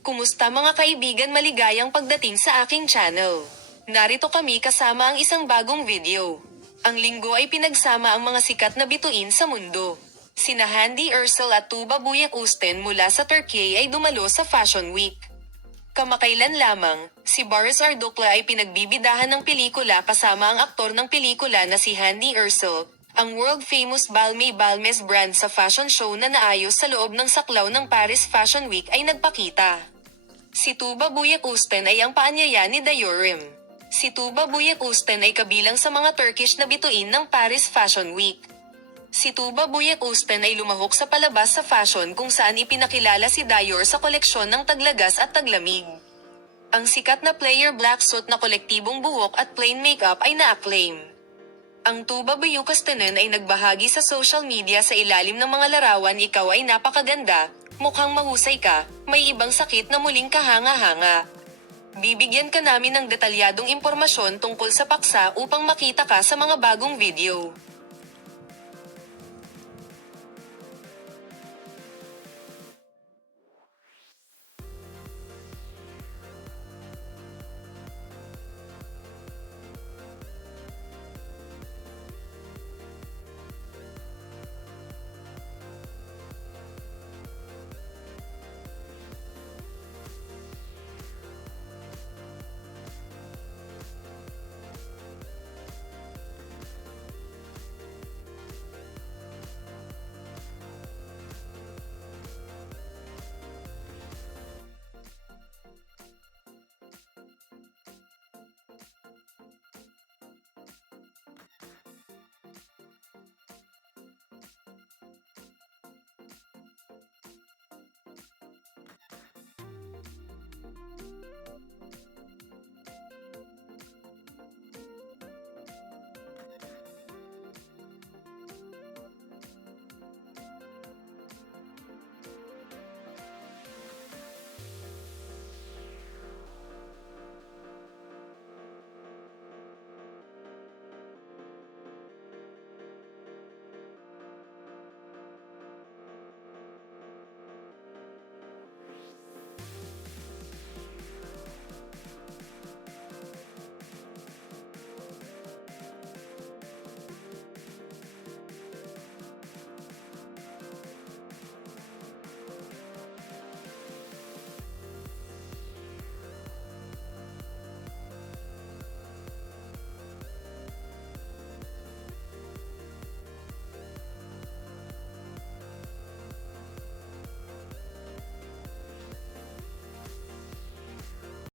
Kumusta mga kaibigan, maligayang pagdating sa aking channel. Narito kami kasama ang isang bagong video. Ang linggo ay pinagsama ang mga sikat na bituin sa mundo. Sina Hande Erçel at Tuba Büyüküstün mula sa Turkey ay dumalo sa Fashion Week. Kamakailan lamang, si Barış Arduçla ay pinagbibidahan ng pelikula kasama ang aktor ng pelikula na si Hande Erçel, ang world-famous Balmain Balmain brand sa fashion show na naayos sa loob ng saklaw ng Paris Fashion Week ay nagpakita. Si Tuba Büyüküstün ay ang paanyaya ni Diyorim. Si Tuba Büyüküstün ay kabilang sa mga Turkish na bituin ng Paris Fashion Week. Si Tuba Büyüküstün ay lumahok sa palabas sa fashion kung saan ipinakilala si Dior sa koleksyon ng taglagas at taglamig. Ang sikat na player black suit na kolektibong buhok at plain makeup ay na-acclaim. Ang Tuba Büyüküstün ay nagbahagi sa social media sa ilalim ng mga larawan, "Ikaw ay napakaganda, mukhang mahusay ka, may ibang sakit na muling kahanga-hanga. Bibigyan ka namin ng detalyadong impormasyon tungkol sa paksa upang makita ka sa mga bagong video."